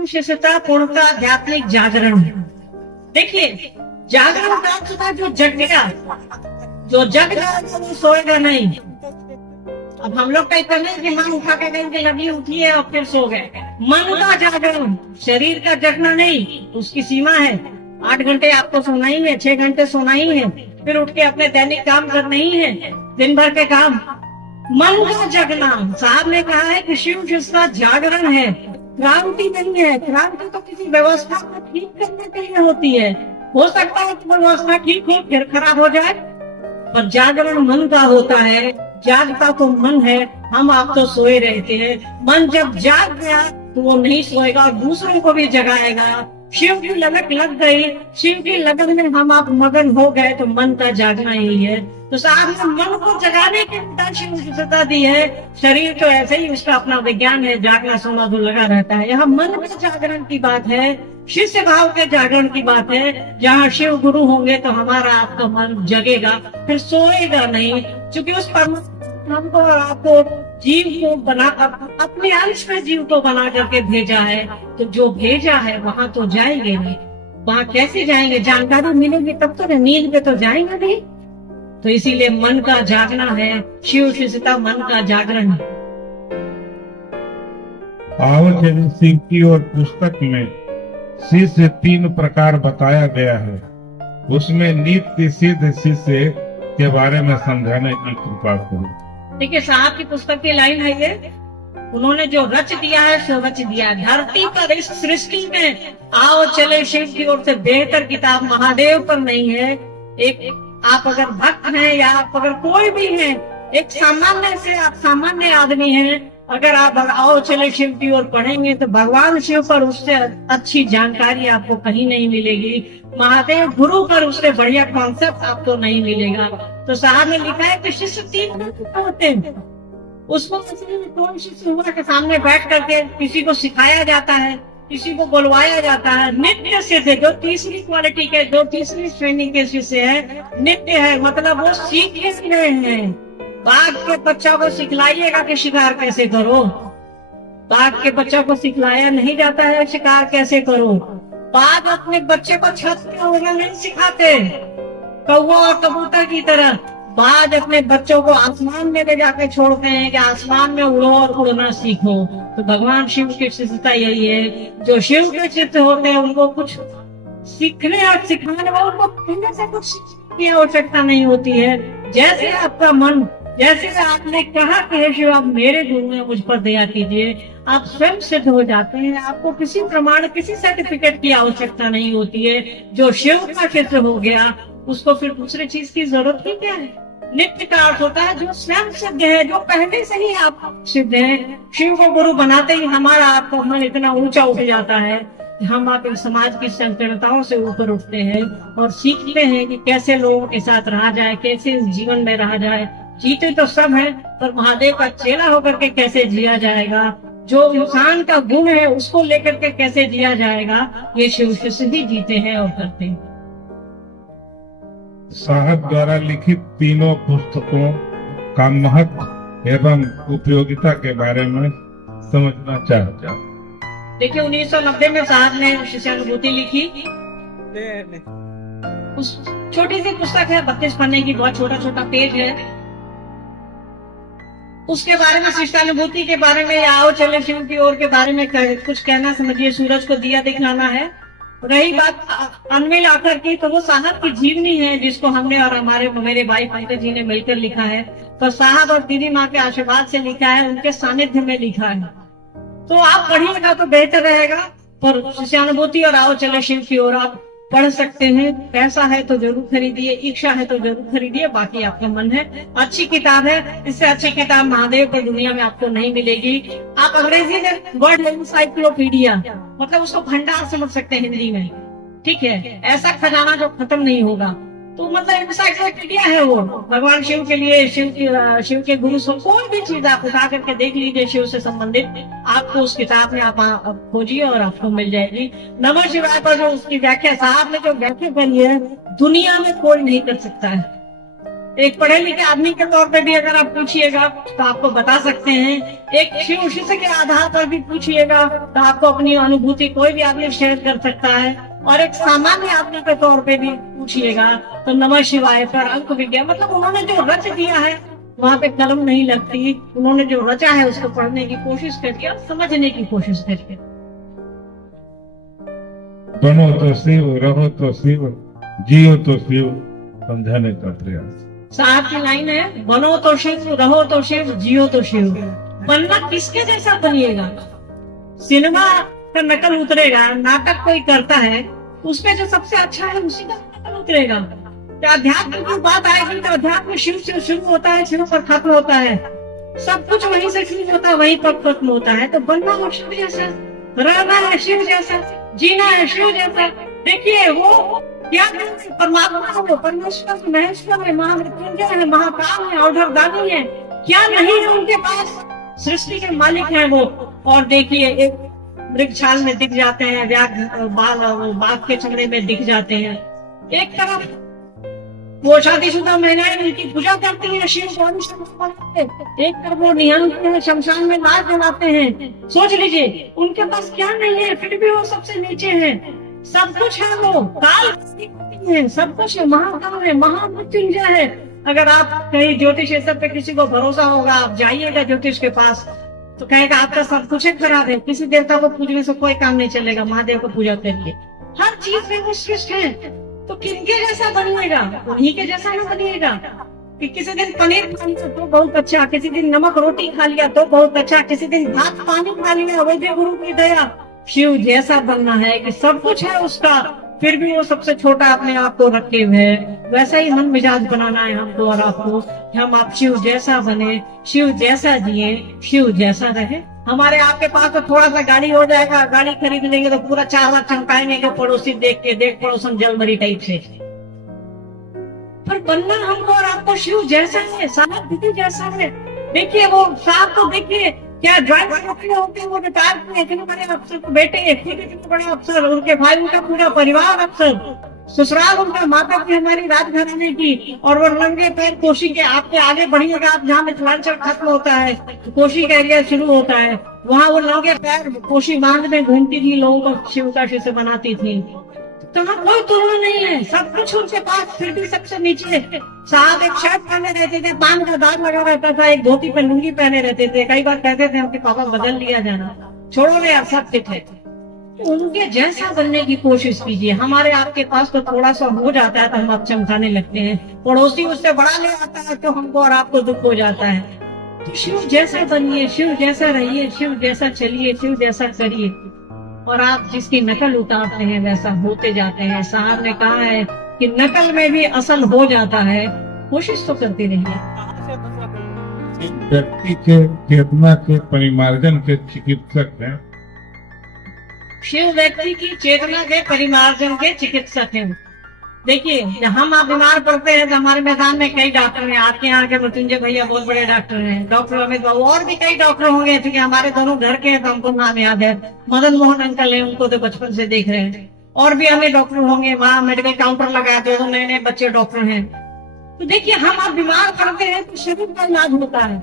शिव शिष्यता पूर्णता आध्यात्मिक जागरण है। देखिए, जागरण का अर्थ होता है जो जग गया, जो जग गया वो सोएगा नहीं। अब हम लोग कहते हैं कि मन उठा के गए लगी उठी है और फिर सो गए। मन का जागरण, शरीर का जगना नहीं, उसकी सीमा है। 8 घंटे आपको सोना ही है, 6 घंटे सोना ही है, फिर उठ के अपने दैनिक काम करने ही है, दिन भर के काम। मन का जगना, साहब ने कहा है कि शिव जिसका जागरण है, क्रांति नहीं है। क्रांति तो किसी व्यवस्था को ठीक करने के लिए होती है। हो सकता है कि व्यवस्था ठीक हो फिर खराब हो जाए, पर जागरण मन का होता है। जागता तो मन है, हम आप तो सोए रहते हैं। मन जब जाग गया तो वो नहीं सोएगा और दूसरों को भी जगाएगा। शिव की लगन लग गई, शिव की लगन में हम आप मगन हो गए तो मन का जागना ही है। तो साहब ने मन को जगाने के लिए शिव की सत्ता दी है। शरीर तो ऐसे ही उसका अपना विज्ञान है, जागना सोना तो लगा रहता है। यहाँ मन के जागरण की बात है, शिष्य भाव के जागरण की बात है। जहाँ शिव गुरु होंगे तो हमारा आपका मन जगेगा, फिर सोएगा नहीं। क्योंकि उस परमात्मा हमको और आपको जीव को बना, अपने अंश में जीव को बना करके भेजा है, तो जो भेजा है वहां तो जाएंगे नहीं। वहां कैसे जाएंगे? जानकारी मिलेगी तब तो, नींद पे तो जाएंगे नहीं। तो इसीलिए मन का जागना है, शिव शिष्यता मन का जागरण है। आवचरण सिंह की और पुस्तक में शिष्य 3 प्रकार बताया गया है। उसमें नित्य सिद्ध शिष्य के बारे में समझाने की कृपा करो। देखिए, साहब की पुस्तक की लाइन है ये, उन्होंने जो रच दिया है सो रच दिया है। धरती पर इस सृष्टि में आओ चले शिव की ओर से बेहतर किताब महादेव पर नहीं है। एक आप अगर भक्त हैं या आप अगर कोई भी हैं, एक सामान्य से आप सामान्य आदमी हैं, अगर आप आओ चले शिव की ओर पढ़ेंगे तो भगवान शिव पर उससे अच्छी जानकारी आपको कहीं नहीं मिलेगी। महादेव गुरु पर उससे बढ़िया कॉन्सेप्ट आपको नहीं मिलेगा। तो साहब ने लिखा है कि शिष्य 3 होते हैं। उसको कोई शिष्य हुआ के सामने बैठ करके किसी को सिखाया जाता है, किसी को बुलवाया जाता है। नित्य शिष्य जो तीसरी क्वालिटी के, जो तीसरी श्रेणी के शिष्य है, नित्य है, मतलब वो सीखे रहे हैं। बाघ के बच्चा को सिखलाइएगा कि शिकार कैसे करो, बाघ के बच्चा को सिखलाया नहीं जाता है शिकार कैसे करो। बाघ अपने बच्चे को छत पे उड़ना नहीं सिखाते, कौवा और कबूतर की तरह। बाघ अपने बच्चों को आसमान में ले जाके छोड़ते हैं कि आसमान में उड़ो और उड़ना सीखो। तो भगवान शिव की शिष्यता यही है। जो शिव के चित्त होते हैं उनको कुछ सीखने और सिखाने में उनको पहले से कुछ सीखने की आवश्यकता नहीं होती है। जैसे आपका मन, जैसे आपने कहा कि शिव आप मेरे गुरु हैं, मुझ पर दया कीजिए, आप स्वयं सिद्ध हो जाते हैं। आपको किसी प्रमाण, किसी सर्टिफिकेट की आवश्यकता नहीं होती है। जो शिव का चित्र हो गया उसको फिर दूसरी चीज की जरूरत ही क्या है। नित्य का अर्थ होता है जो स्वयं सिद्ध है, जो पहले से ही आप सिद्ध हैं। शिव को गुरु बनाते ही हमारा आपका मन इतना ऊंचा उठ जाता है, हम आप समाज की संकीर्णताओं से ऊपर उठते हैं और सीखते हैं कि कैसे लोगों के साथ रहा जाए, कैसे इस जीवन में रहा जाए। जीते तो सब है, पर महादेव का चेला होकर के कैसे जिया जाएगा, जो इंसान का गुण है उसको लेकर के कैसे जिया जाएगा, ये शिव शिष्य ही जीते हैं और करते हैं। साहब द्वारा लिखित तीनों पुस्तकों का महत्व एवं उपयोगिता के बारे में समझना चाहता हूँ। देखिए, 1990 में साहब ने शिष्यानुभूति लिखी। उस छोटी सी पुस्तक है, 32 पन्ने की, बहुत छोटा छोटा पेज है। उसके बारे में, शिष्यानुभूति के बारे में, आओ चले शिव की ओर के बारे में कुछ कहना, समझिए सूरज को दिया दिखलाना है। रही बात अनमिल आखिर की, तो वो साहब की जीवनी है जिसको हमने और मेरे भाई पंकज जी ने मिलकर लिखा है। तो साहब और दीदी माँ के आशीर्वाद से लिखा है, उनके सानिध्य में लिखा है। तो आप पढ़िएगा तो बेहतर रहेगा। पर शिष्यानुभूति और आओ चले शिव की ओर आप पढ़ सकते हैं। पैसा है तो जरूर खरीदिए, इच्छा है तो जरूर खरीदिए, बाकी आपका मन है। अच्छी किताब है, इससे अच्छी किताब महादेव की दुनिया में आपको नहीं मिलेगी। आप अंग्रेजी में वर्ड एनसाइक्लोपीडिया, मतलब उसको भंडार समझ सकते हैं हिंदी में, ठीक है। ऐसा खजाना जो खत्म नहीं होगा, तो मतलब एनसाइक्लोपीडिया है वो। भगवान शिव के लिए, शिव के गुरु से कोई भी चीज आप उठा करके देख लीजिए शिव से संबंधित, आपको उस किताब में आप खोजिए और आपको मिल जाएगी। नमः शिवाय पर जो उसकी व्याख्या साहब ने जो व्याख्या करी है, दुनिया में कोई नहीं कर सकता है। एक पढ़े लिखे आदमी के तौर पे भी अगर आप पूछिएगा तो आपको बता सकते हैं, एक शिव शिष्य के आधार पर भी पूछिएगा तो आपको अपनी अनुभूति कोई भी आदमी शेयर कर सकता है, और एक सामान्य आदमी के तौर पे भी पूछिएगा तो नमः शिवाय पर अंक विज्ञान, मतलब उन्होंने जो रच दिया है वहाँ पे कलम नहीं लगती, उन्होंने जो रचा है उसको पढ़ने की कोशिश करिए और समझने की कोशिश करिए। बनो तो शिव, रहो तो शिव, जियो तो शिव, समझाने का प्रयास। साहब की लाइन है, बनो तो शिव, रहो तो शिव, जियो तो शिव। बनना किसके जैसा बनिएगा? सिनेमा का नकल उतरेगा, नाटक कोई करता है उसमें जो सबसे अच्छा है उसी का नकल उतरेगा। तो अध्यात्म की बात आएगी तो अध्यात्म शिव से शुरू होता है, शिव पर खत्म होता है, सब कुछ वहीं से शुरू होता है वहीं पर खत्म होता है। तो बनना है शिव जैसा, रहना है शिव जैसा, जीना है शिव जैसा। देखिए वो क्या परमात्मा है, वो परमेश्वर महेश्वर है, महामृत्युंजय है, महाकाल है, औढ़रदानी है, क्या नहीं है उनके पास? सृष्टि के मालिक है वो। और देखिए एक वृक्षाल में दिख जाते हैं, व्याघ्र बाघ के चमड़े में दिख जाते हैं। एक तरफ वो शादीशुदा महिलाएं उनकी पूजा करती हैं, शिव को, एक तरफ वो निहंगते हैं, शमशान में लाश जलाते हैं। सोच लीजिए उनके पास क्या नहीं है, फिर भी वो सबसे नीचे है। सब कुछ है, वो काल है, सब कुछ है, महाकाल है, महामृत्युंजय है। अगर आप कहीं ज्योतिष पे किसी को भरोसा होगा, आप जाइएगा ज्योतिष के पास तो कहेगा आपका सब कुछ है खराब है, किसी देवता को पूजने से कोई काम नहीं चलेगा, महादेव को पूजा करिए। हर चीज में वो श्रेष्ठ है। तो किनके जैसा बनिएगा? उन्हीं के जैसा ना बनिएगा कि किसी दिन पनीर खा लिया तो बहुत अच्छा, किसी दिन नमक रोटी खा लिया तो बहुत अच्छा, किसी दिन भात पानी खा लिया, वही गुरु की दया। शिव जैसा बनना है कि सब कुछ है उसका, फिर भी वो सबसे छोटा अपने आप को रखे हुए है। वैसा ही मन मिजाज बनाना है हमको और आपको, कि हम आप शिव जैसा बने, शिव जैसा जिए, शिव जैसा रहे। हमारे आपके पास तो थोड़ा सा गाड़ी हो जाएगा, गाड़ी खरीद लेंगे तो पूरा 4 लाख चमकाएंगे कि पड़ोसी देख के, देख पड़ोसन जलमरी टाइप से। पर बनना हमको और आपको शिव जैसा है, साहब दीदी जैसा है। देखिए वो साहब को देखिए, क्या ड्राइवर होते हैं, वो रिटायर किए, इतने बड़े अफसर को बेटे, इतने बड़े अफसर, उनके भाई, उनका पूरा परिवार अफसर, ससुराल उनका, माता की हमारी राजघराने की, और वो नंगे पैर कोशी के आपके आगे बढ़िएगा आप, जहाँ मिथिलांचल खत्म होता है कोशी का एरिया शुरू होता है, वहाँ वो नंगे पैर कोशी बांध में घूमती थी, लोगों को शिव का शिष्य बनाती थी। तो वहाँ कोई तुलना नहीं है, सब कुछ उनके पास, फिर भी सबसे नीचे। साहब एक शर्ट पहने रहते थे, पान का दाग लगा रहता था, एक धोती पे लुंगी पहने रहते थे, कई बार कहते थे हमके पापा बदल लिया जाना, छोड़ो रे यार सब ठीक है। उनके जैसा बनने की कोशिश कीजिए। हमारे आपके पास तो थोड़ा सा हो जाता है तो हम आप चमकाने लगते हैं, पड़ोसी उससे बड़ा ले आता है तो हमको और आपको दुख हो जाता है। तो शिव जैसा बनिए, शिव जैसा रहिए, शिव जैसा चलिए, शिव जैसा करिए, और आप जिसकी नकल उतारते हैं वैसा होते जाते हैं। साहब ने कहा है कि नकल में भी असल हो जाता है, कोशिश तो करते रहिए। व्यक्ति के चेतना के परिमार्जन के चिकित्सक हैं। शिव व्यक्ति की चेतना के परिमार्जन के चिकित्सक हैं। देखिए हम आप बीमार पड़ते हैं तो हमारे मैदान में कई डॉक्टर हैं, आपके यहाँ के मृत्युंजय भैया बहुत बड़े डॉक्टर हैं, डॉक्टर अमित बाबू, और भी कई डॉक्टर होंगे, क्योंकि हमारे दोनों घर के हैं तो हमको नाम याद है। मदन मोहन अंकल है, उनको तो बचपन से देख रहे हैं, और भी हमें डॉक्टर होंगे, वहाँ मेडिकल काउंटर लगाए थे तो नए नए बच्चे डॉक्टर हैं। तो देखिए हम आप बीमार पड़ते हैं तो शरीर का इलाज होता है,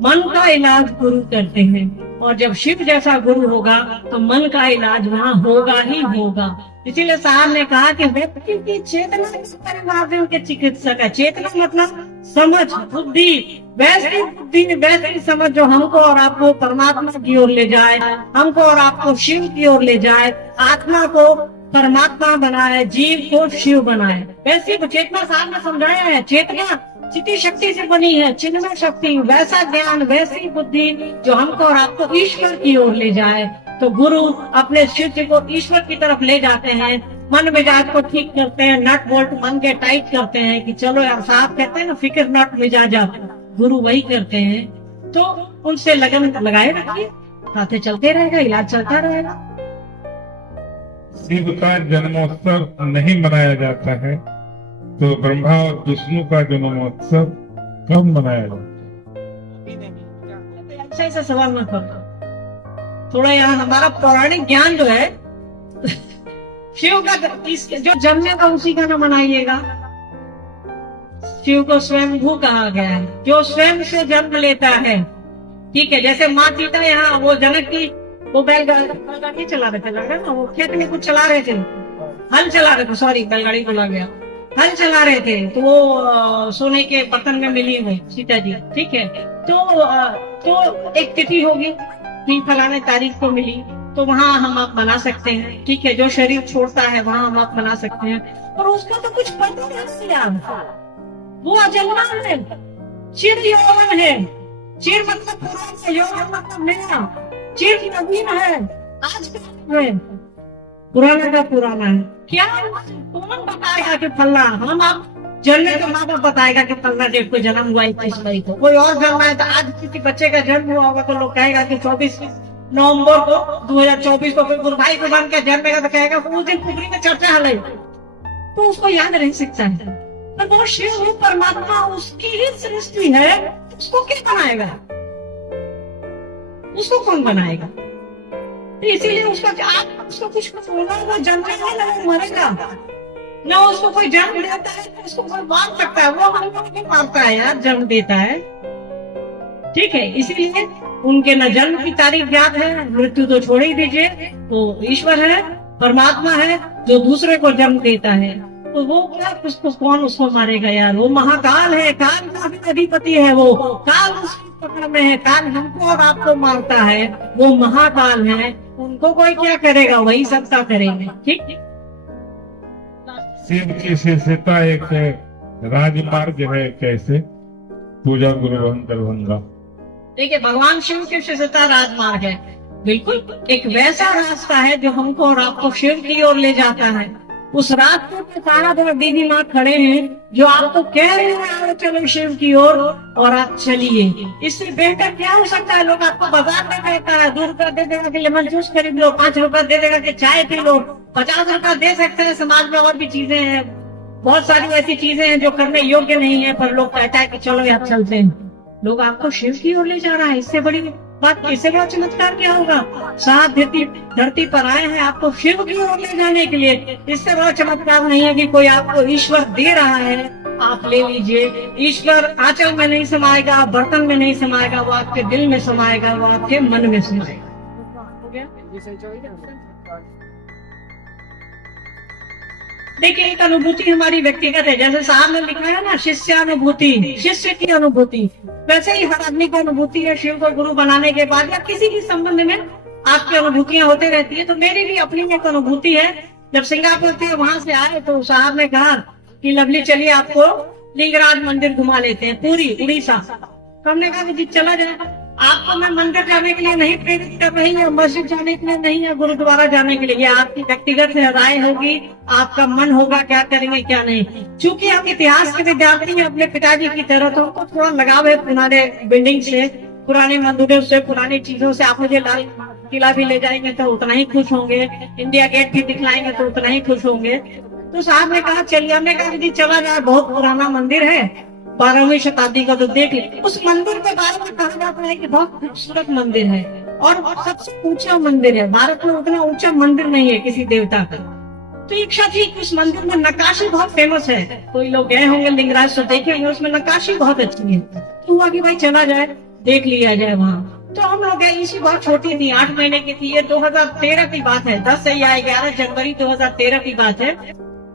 मन का इलाज गुरु करते हैं, और जब शिव जैसा गुरु होगा तो मन का इलाज वहाँ होगा ही होगा। इसीलिए साहब ने कहा कि व्यक्ति की चेतना इस परिमार्जन के चिकित्सक है। चेतना मतलब समझ, बुद्धि, वैसी बुद्धि, वैसी समझ जो हमको और आपको परमात्मा की ओर ले जाए, हमको और आपको शिव की ओर ले जाए, आत्मा को परमात्मा बनाए, जीव को शिव बनाए। वैसी चेतना साहब ने समझाया है। चेतना चिति शक्ति से बनी है, चिन्मय शक्ति, वैसा ज्ञान, वैसी बुद्धि जो हमको और आपको ईश्वर की ओर ले जाए। तो गुरु अपने शिष्य को ईश्वर की तरफ ले जाते हैं, मन मिजाज को ठीक करते हैं, नट बोल्ट मन के टाइट करते हैं कि चलो यार, साहब कहते हैं ना फिक्र नट मिजाज, गुरु वही करते हैं। तो उनसे लगन लगाए रखिए, साथे चलते रहेगा, इलाज चलता रहेगा। शिव का जन्मोत्सव नहीं मनाया जाता है तो ब्रह्मा और विष्णु का जन्मोत्सव कब मनाया जाता है? ऐसा सवाल मत करो, थोड़ा यहाँ हमारा पौराणिक ज्ञान जो है शिव का जो जन्मेगा उसी का न मनाइएगा। शिव को स्वयंभू कहा गया है, जो स्वयं से जन्म लेता है। ठीक है, जैसे माँ सीता यहाँ वो जनक की वो बैलगाड़ी चला रहे थे, लग रहा है ना, वो खेत में कुछ चला रहे थे, हल चला रहे थे, सॉरी बैलगाड़ी को लग गया, हल चला रहे थे, तो वो सोने के बर्तन में मिली वो सीता जी। ठीक है, तो एक तिथि होगी कि फलाने तारीख को मिली, तो वहाँ हम आप बना सकते हैं। ठीक है, जो शरीर छोड़ता है वहाँ हम आप बना सकते हैं, पर उसका तो कुछ पता नहीं, वो अजन्मा है, चिर यौवन है। चिर मतलब पुराना, यौवन मतलब नया, चिर नवीन है, आज का है, पुराना का पुराना है। क्या कौन बताएगा कि फलना, हम आप जन्मे तो माँ बाप बताएगा कि फलना डेट को जन्म हुआ 21 मई को, कोई और जन्मा है तो आज किसी बच्चे का जन्म हुआ होगा तो लोग कहेगा कि 24 नवंबर को 2024 को कोई गुरु भाई को बन के जन्मेगा तो कहेगा उस दिन पुगरी में चर्चा हल, तो उसको याद रह सकता है। पर वो शिव परमात्मा उसकी ही सृष्टि है, उसको क्या बनाएगा, उसको कौन बनाएगा? तो इसीलिए उसको कुछ बोलना होगा, जन्मेगा ना मरेगा, ना उसको कोई जन्म देता है तो उसको कोई मार सकता है, वो हम लोग नहीं मारता है यार, जन्म देता है। ठीक है, इसीलिए उनके न जन्म की तारीख याद है, मृत्यु तो छोड़ ही दीजिए, तो ईश्वर है, परमात्मा है जो दूसरे को जन्म देता है, तो वो क्या उसको कौन उसको मारेगा यार? वो महाकाल है, काल का भी अधिपति है, वो काल उसकी पकड़ में है, काल हमको और आपको मारता है, वो महाकाल है, उनको कोई क्या करेगा, वही सबका करेंगे। ठीक, शिव की शिष्यता एक राजमार्ग है, कैसे पूजा गुरु दरभंगा। देखिए भगवान शिव की शिष्यता राजमार्ग है, बिल्कुल एक वैसा रास्ता है जो हमको और आपको शिव की ओर ले जाता है। उस रास्ते पे सारा दीदी माँ खड़े हैं जो आपको कह रहे हैं चलो शिव की ओर, और आप चलिए। इससे बेहतर क्या हो सकता है? लोग आपको बाजार में कहता है 2 रुपया दे देगा कि लेमन जूस खरीद लो, 5 रुपया दे देगा कि चाय पी लो, 50 रुपया दे सकते हैं। समाज में और भी चीजें हैं, बहुत सारी ऐसी चीजें हैं जो करने योग्य नहीं है, पर लोग कहता है कि चलो यार चलते हैं। लोग आपको शिव की ओर ले जा रहा है, इससे बड़ी बात, इससे बड़ा चमत्कार क्या होगा? साथ धरती पर आए हैं आपको शिव की ओर ले जाने के लिए, इससे बड़ा चमत्कार नहीं है कि कोई आपको ईश्वर दे रहा है, आप ले लीजिए। ईश्वर आंचल में नहीं समाएगा, बर्तन में नहीं समाएगा, वो आपके दिल में समाएगा, वो आपके मन में समाएगा। देखिए एक अनुभूति हमारी व्यक्तिगत है, जैसे साहब ने लिखा है ना शिष्यानुभूति, शिष्य की अनुभूति, वैसे ही हर आदमी की अनुभूति है शिव को गुरु बनाने के बाद या किसी भी संबंध में आपकी अनुभूतियां होती रहती है। तो मेरी भी अपनी एक अनुभूति है। जब सिंगापुर थे वहां से आए तो साहब ने कहा कि लवली चलिए आपको लिंगराज मंदिर घुमा लेते हैं, पूरी उड़ीसा। तो हमने कहा कि चला जाए। आपको मैं मंदिर जाने के लिए नहीं प्रेरित कर रही है, मस्जिद जाने के लिए नहीं है, गुरुद्वारा जाने के लिए, ये आपकी व्यक्तिगत राय होगी, आपका मन होगा क्या करेंगे क्या नहीं। चूंकि हम इतिहास के विद्यार्थी हैं अपने पिताजी की तरह, तो हमको थोड़ा लगाव है पुराने बिल्डिंग से, पुराने मंदिरों से, पुरानी चीजों से। आप मुझे लाल किला भी ले जाएंगे तो उतना ही खुश होंगे, इंडिया गेट भी दिखलाएंगे तो उतना ही खुश होंगे। तो साहब ने कहा चलिए। हमने कहा जी चला जाए, बहुत पुराना मंदिर है, 12वीं शताब्दी का, तो देख ले। उस मंदिर के बारे में कहा जाता है कि बहुत खूबसूरत मंदिर है और सबसे ऊंचा मंदिर है। भारत में उतना ऊंचा मंदिर नहीं है किसी देवता का। तो इच्छा थी कि उस मंदिर में नक्काशी बहुत फेमस है, कोई लोग गए होंगे लिंगराज तो देखे होंगे, उसमें नक्काशी बहुत अच्छी है। तो हुआ कि भाई चला जाए, देख लिया जाए वहाँ। तो हम लोग गए, इसी बहुत छोटी थी, 8 महीने की थी, ये 2013 की बात है, 10 या 11 जनवरी 2013 की बात है।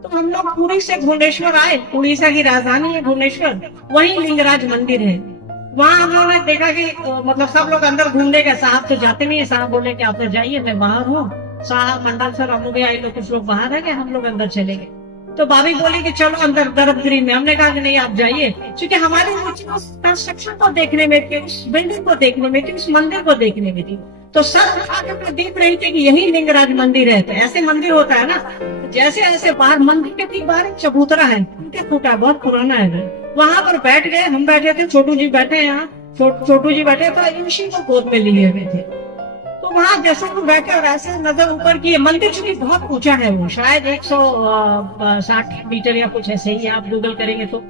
तो हम लोग पुरी से भुवनेश्वर आए, उड़ीसा की राजधानी है भुवनेश्वर, वहीं लिंगराज मंदिर है। वहाँ हम लोगों ने देखा कि मतलब सब लोग अंदर घूमने गए, साहब तो जाते नहीं है, साहब बोले कि आप तो जाइए, मैं बाहर हूँ। साहब मंडल सर हम लोग आए, कुछ लोग बाहर रह गए, हम लोग अंदर चले गए। तो भाभी बोली कि चलो अंदर गर्भगृह में। हमने कहा कि नहीं आप जाइए, क्योंकि हमारी रुचि उस कंस्ट्रक्शन को देखने में थी, उस बिल्डिंग को देखने में थी, उस मंदिर को देखने में थी। तो सर उठाकर देख रही थी कि यही लिंगराज मंदिर है। तो ऐसे मंदिर होता है ना, जैसे ऐसे बाहर मंदिर के ठीक बाहर एक चबूतरा है, टूटा फूटा बहुत पुराना है। वहां पर बैठ गए, हम बैठे थे, छोटू जी बैठे यहाँ, छोटू जी बैठे तो इसी को गोद में लिए हुए थे। तो वहाँ जैसे वो बैठे और ऐसे नजर ऊपर की, मंदिर चूंकि बहुत ऊंचा है, वो शायद 160 मीटर या कुछ ऐसे ही, आप गूगल करेंगे तो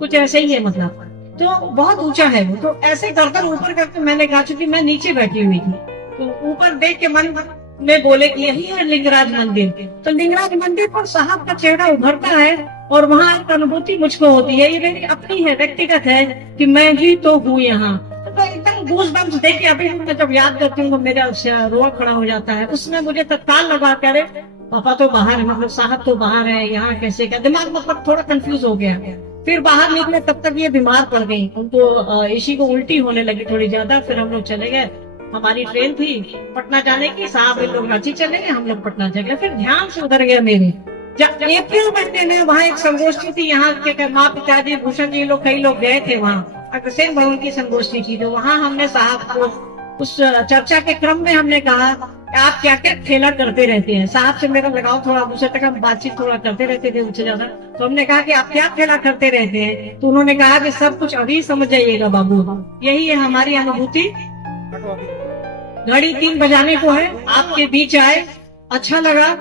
कुछ ऐसे ही है, मतलब तो बहुत ऊंचा है वो। तो ऐसे गर्दन ऊपर करके मैंने कहा, चूंकि मैं नीचे बैठी हुई थी, तो ऊपर देख के मन में बोले कि यही है लिंगराज मंदिर। तो लिंगराज मंदिर पर साहब का चेहरा उभरता है और वहाँ एक अनुभूति मुझको होती है, ये मेरी अपनी है, व्यक्तिगत है, कि मैं ही तो हूँ यहाँ। तो एकदम गूज बम्स देखिए, अभी मैं जब याद करती हूँ तो मेरा रोआ खड़ा हो जाता है। उसमें मुझे तत्काल लगा करे पापा तो बाहर है, मतलब साहब तो बाहर है, यहाँ कैसे क्या, दिमाग मतलब थोड़ा कंफ्यूज हो गया। फिर बाहर निकले तब तक ये बीमार पड़ गई, उनको इसी को उल्टी होने लगी थोड़ी ज्यादा। फिर हम लोग चले गए, हमारी ट्रेन थी पटना जाने की, साहब इन लोग रांची चले गए, हम लोग पटना चले गए। फिर ध्यान से उधर गया मेरे, जब अप्रैल महीने में वहाँ एक संगोष्ठी थी, यहाँ के माँ पिताजी भूषण जी लोग, कई लोग गए थे वहाँ, अग्रसेन भवन की संगोष्ठी थी। जो वहाँ हमने साहब को उस चर्चा के क्रम में हमने कहा आप क्या क्या खेला करते रहते हैं। साहब से मेरा लगाव थोड़ा, दूसरे तक हम बातचीत थोड़ा करते रहते थे उनसे ज्यादा। तो हमने कहा कि आप क्या खेला करते रहते हैं, तो उन्होंने कहा कि सब कुछ अभी समझ जाइएगा बाबू, यही है हमारी अनुभूति। घड़ी 3 बजाने को है, आपके बीच आए, अच्छा लगा,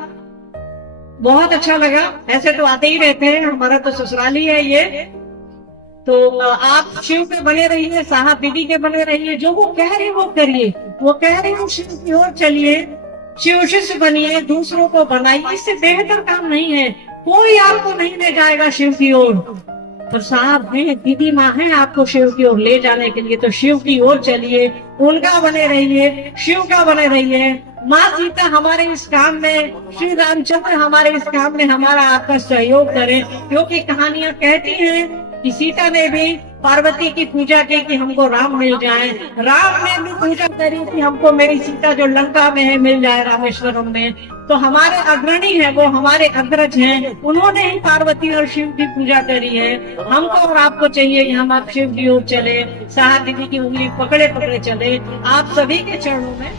बहुत अच्छा लगा। ऐसे तो आते ही रहते हैं, हमारा तो ससुराल ही है ये। तो आप शिव के बने रहिए, साहब दीदी के बने रहिए, जो वो कह रहे वो करिए, वो कह रहे हो शिव की ओर चलिए, शिव शिष्य बनिए, दूसरों को बनाइए, इससे बेहतर काम नहीं है। कोई आपको नहीं ले जाएगा शिव की ओर, पर साहब है, दीदी माँ है आपको शिव की ओर ले जाने के लिए। तो शिव की ओर चलिए, उनका बने रहिए, शिव का बने रहिए। माँ सीता हमारे इस काम में, श्री रामचंद्र हमारे इस काम में हमारा आपका सहयोग करें, क्योंकि कहानियां कहती हैं कि सीता ने भी पार्वती की पूजा की कि हमको राम मिल जाए, राम ने भी पूजा करी कि हमको मेरी सीता जो लंका में है मिल जाए रामेश्वरम में। तो हमारे अग्रणी है, वो हमारे अग्रज हैं, उन्होंने ही पार्वती और शिव की पूजा करी है। हमको और आपको चाहिए कि हम आप शिव की ओर चले, साहब दीदी की उंगली पकड़े पकड़े चले, आप सभी के चरणों में